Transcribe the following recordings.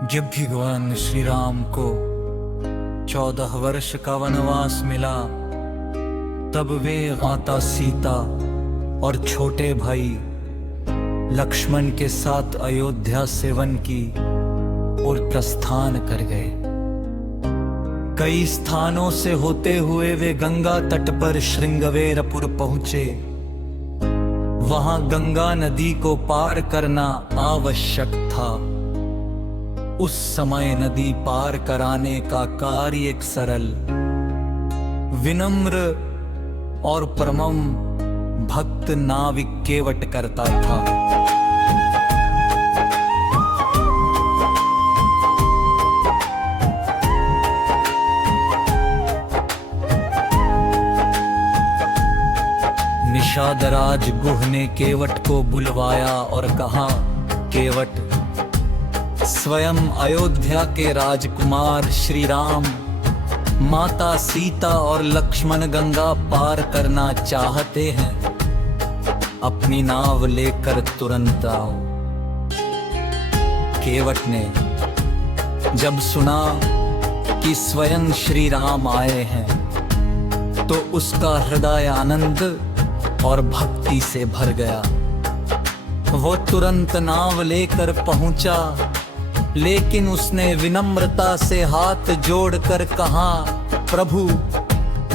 जब भगवान श्री राम को 14 वर्ष का वनवास मिला, तब वे माता सीता और छोटे भाई लक्ष्मण के साथ अयोध्या से वन की ओर प्रस्थान कर गए। कई स्थानों से होते हुए वे गंगा तट पर श्रृंगवेरपुर पहुंचे। वहां गंगा नदी को पार करना आवश्यक था। उस समय नदी पार कराने का कार्य एक सरल, विनम्र और परम भक्त नाविक केवट करता था। निषादराज गुह ने केवट को बुलवाया और कहा, केवट, स्वयं अयोध्या के राजकुमार श्री राम, माता सीता और लक्ष्मण गंगा पार करना चाहते हैं। अपनी नाव लेकर तुरंत आओ। केवट ने जब सुना कि स्वयं श्री राम आए हैं, तो उसका हृदय आनंद और भक्ति से भर गया। वो तुरंत नाव लेकर पहुंचा, लेकिन उसने विनम्रता से हाथ जोड़कर कहा, प्रभु,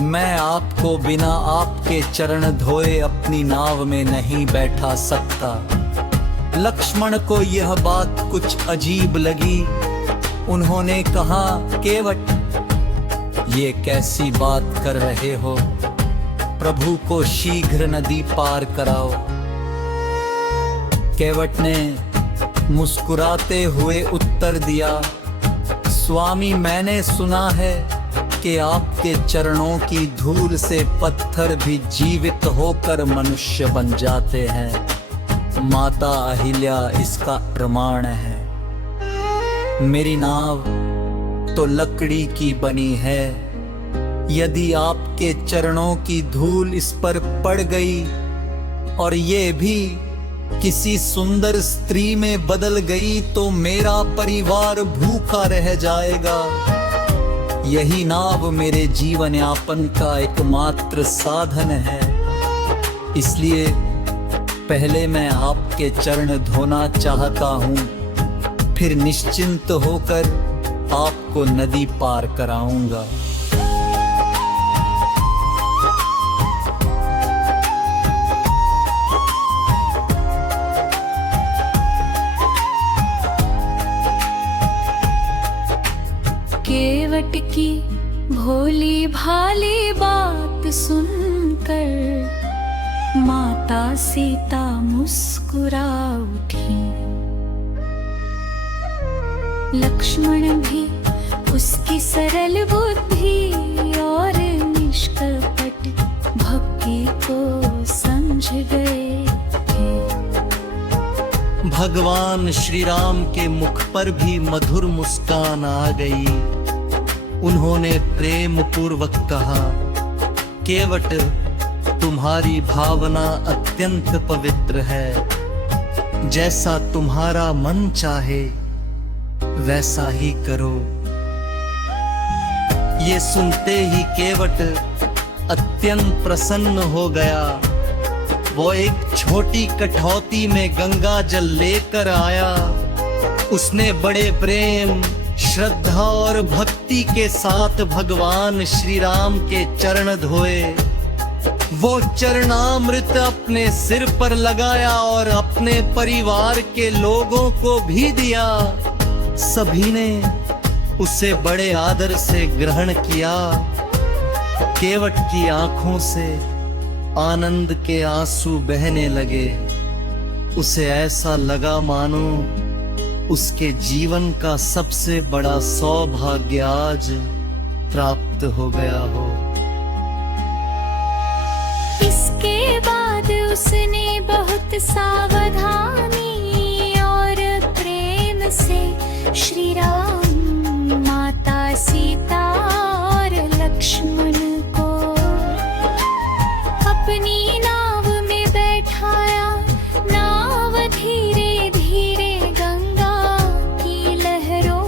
मैं आपको बिना आपके चरण धोए अपनी नाव में नहीं बैठा सकता। लक्ष्मण को यह बात कुछ अजीब लगी। उन्होंने कहा, केवट, ये कैसी बात कर रहे हो? प्रभु को शीघ्र नदी पार कराओ। केवट ने मुस्कुराते हुए उत्तर दिया, स्वामी, मैंने सुना है कि आपके चरणों की धूल से पत्थर भी जीवित होकर मनुष्य बन जाते हैं। माता अहिल्या इसका प्रमाण है। मेरी नाव तो लकड़ी की बनी है। यदि आपके चरणों की धूल इस पर पड़ गई और ये भी किसी सुंदर स्त्री में बदल गई, तो मेरा परिवार भूखा रह जाएगा। यही नाव मेरे जीवन यापन का एकमात्र साधन है। इसलिए पहले मैं आपके चरण धोना चाहता हूँ, फिर निश्चिंत होकर आपको नदी पार कराऊंगा। केवट की भोली भाली बात सुनकर माता सीता मुस्कुरा उठी। लक्ष्मण भी उसकी सरल बुद्धि और निष्कपट भक्ति को समझ गए थे। भगवान श्री राम के मुख पर भी मधुर मुस्कान आ गई। उन्होंने प्रेम पूर्वक कहा, केवट, तुम्हारी भावना अत्यंत पवित्र है। जैसा तुम्हारा मन चाहे वैसा ही करो। ये सुनते ही केवट अत्यंत प्रसन्न हो गया। वो एक छोटी कठौती में गंगा जल लेकर आया। उसने बड़े प्रेम, श्रद्धा और भक्ति के साथ भगवान श्री राम के चरण धोए। वो चरणामृत अपने सिर पर लगाया और अपने परिवार के लोगों को भी दिया। सभी ने उसे बड़े आदर से ग्रहण किया। केवट की आंखों से आनंद के आंसू बहने लगे। उसे ऐसा लगा मानो उसके जीवन का सबसे बड़ा सौभाग्य आज प्राप्त हो गया हो। इसके बाद उसने बहुत सावधानी और प्रेम से श्री राम, माता सीता और लक्ष्मण को अपनी नाव में बैठाया। नाव धीरे धीरे गंगा की लहरों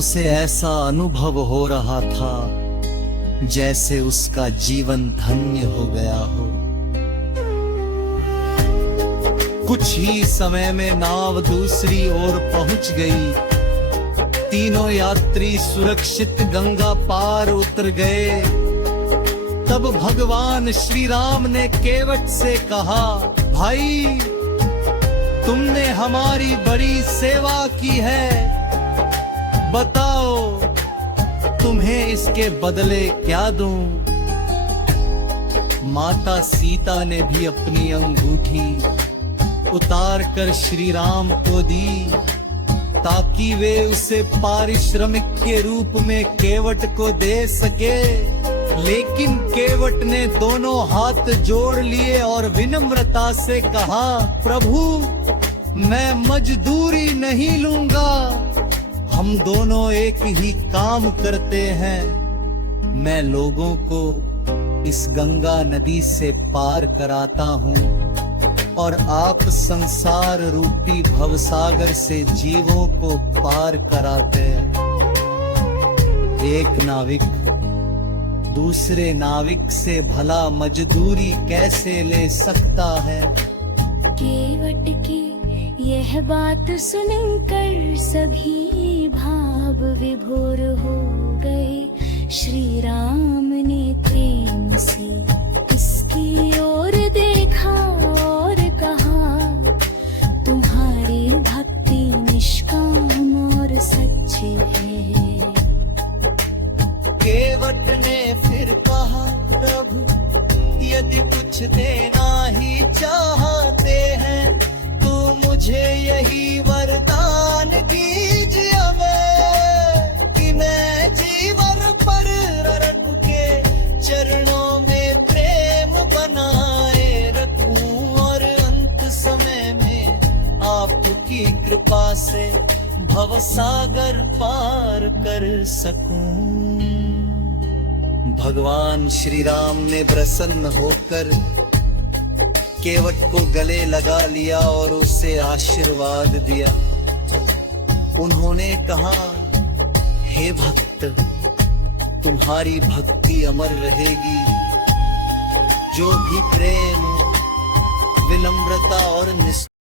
उसे ऐसा अनुभव हो रहा था जैसे उसका जीवन धन्य हो गया हो। कुछ ही समय में नाव दूसरी ओर पहुंच गई। तीनों यात्री सुरक्षित गंगा पार उतर गए। तब भगवान श्री राम ने केवट से कहा, भाई तुमने हमारी बड़ी सेवा की है, बताओ तुम्हें इसके बदले क्या दूं? माता सीता ने भी अपनी अंगूठी उतार कर श्री राम को दी ताकि वे उसे पारिश्रमिक के रूप में केवट को दे सके। लेकिन केवट ने दोनों हाथ जोड़ लिए और विनम्रता से कहा, प्रभु मैं मजदूरी नहीं लूंगा, हम दोनों एक ही काम करते हैं। मैं लोगों को इस गंगा नदी से पार कराता हूँ और आप संसार रूपी भवसागर से जीवों को पार कराते हैं। एक नाविक दूसरे नाविक से भला मजदूरी कैसे ले सकता है? केवट की यह बात सुनकर सभी भाव विभोर हो गए। श्री राम ने प्रेम से इसकी ओर देखा और कहा, तुम्हारी भक्ति निष्काम और सच्ची है। केवट ने फिर कहा, प्रभु यदि कुछ देना ही चाहते हैं तो मुझे यही वरदान कीजिए कि मैं जीवन पर रब के चरणों में प्रेम बनाए रखूं और अंत समय में आपकी कृपा से भवसागर पार कर सकूं। भगवान श्री राम ने प्रसन्न होकर केवट को गले लगा लिया और उसे आशीर्वाद दिया। उन्होंने कहा, हे भक्त, तुम्हारी भक्ति अमर रहेगी। जो भी प्रेम, विनम्रता और निष्ठा